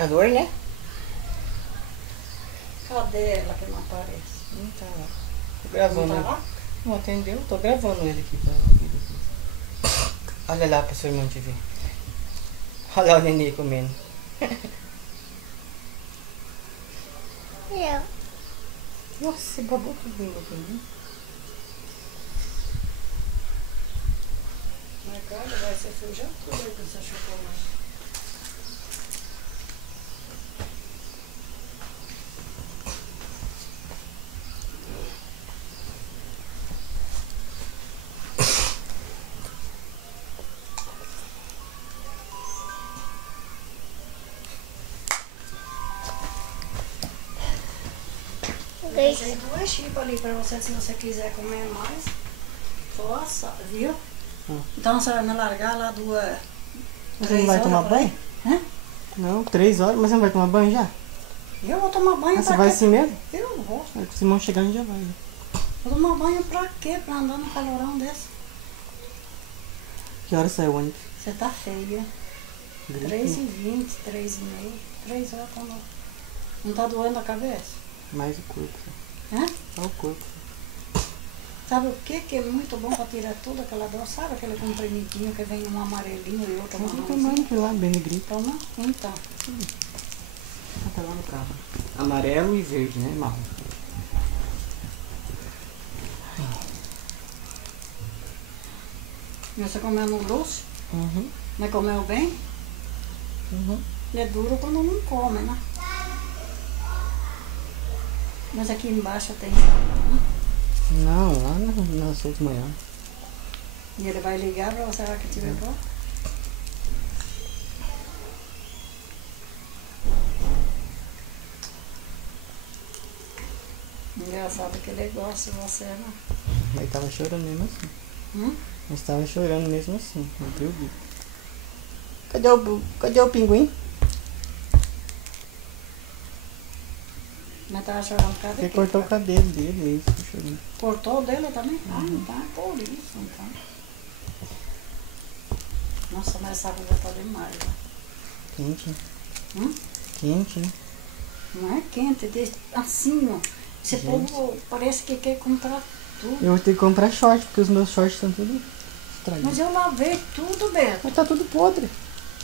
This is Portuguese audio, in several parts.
Calor, né? Cadê ela que não aparece? Não tá lá. Tô gravando. Não tá lá? Não atendeu? Tô gravando ele aqui pra ouvir depois. Olha lá pra sua irmã te ver. Olha lá o nenê comendo. Eu. Nossa, você babou tudo no pinguim. Mas cara, vai ser sujar tudo aí com essa chocolate. Deixei 2 chipas ali pra você, se você quiser comer mais. Nossa, viu? Então você vai me largar lá 2. Você não vai tomar banho? Hã? Não, 3 horas. Mas você não vai tomar banho já? Eu vou tomar banho Mas pra você vai quê? assim mesmo? Eu não vou. Se o Simão chegar, a gente já vai. Vou tomar banho pra quê? Pra andar no calorão desse? Que hora sai o ônibus? Você tá feia. 3h20, 3h30, 3 horas quando... Não tá doendo a cabeça? Mais o corpo. Hã? Só o corpo. Sabe o que é muito bom pra tirar tudo aquela dor? Sabe aquele comprimidinho que vem um amarelinho e outro Eu tô marronzinho? tomando aqui lá, Benegripe. Toma? Então. Tá lá no carro. Amarelo e verde, né? Marrom. E você comendo doce? Uhum. Mas comeu bem? Uhum. É duro quando não come, né? Mas aqui embaixo tem sabão. Não, lá na sua de manhã. E ele vai ligar pra você lá que tiver bom? Engraçado que ele gosta de você, né? Mas tava chorando mesmo assim. Mas tava chorando mesmo assim. Não viu? Cadê o pinguim? Mas tava chorando por causa de Ele quê? cortou o cabelo dele, é isso que eu chorando. Cortou o dele também? Ah, então é por isso, então. Nossa, mas essa rua tá demais, né? Quente, né? Hum? Quente, né? Não é quente, assim, ó. Esse povo parece que quer comprar tudo. Eu vou ter que comprar short, porque os meus shorts estão tudo estragados. Mas eu lavei tudo, Beto. Mas tá tudo podre.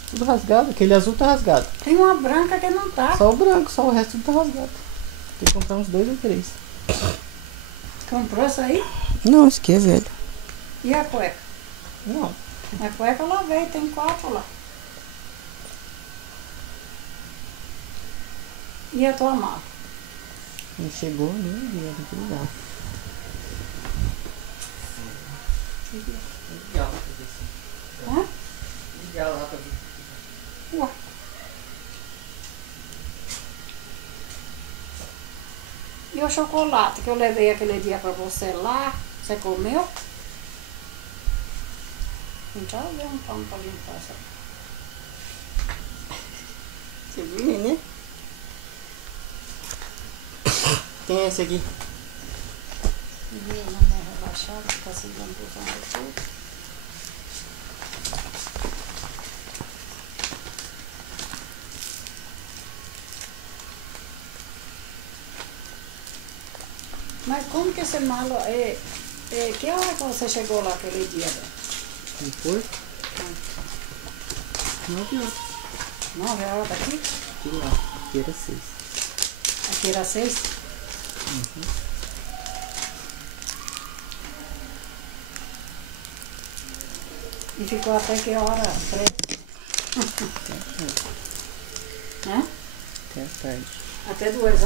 Tudo rasgado. Aquele azul tá rasgado. Tem uma branca que não tá. Só o branco, só o resto tudo tá rasgado. Tem que comprar uns 2 ou 3. Comprou essa aí? Não, esse aqui é velho. E a cueca? Não. A cueca eu lavei, tem 4 lá. E a tua mala? Não chegou nem dia, tem que ligar. Legal pra ver se. Hã? Legal lá pra ver. Ué. E o chocolate que eu levei aquele dia pra você lá, você comeu? Então eu dei um pão pra limpar essa. Você viu, né? Quem é esse aqui? Viu, não é relaxado, fica segurando o som tudo. Mas como que esse malo que hora que você chegou lá aquele dia, Beto? Um porco? 9 horas. 9 horas daqui? Aqui lá. Aqui era 6. Aqui era 6? E ficou até que hora? 3? Até a tarde. Hã? Até a tarde. Até 2 horas?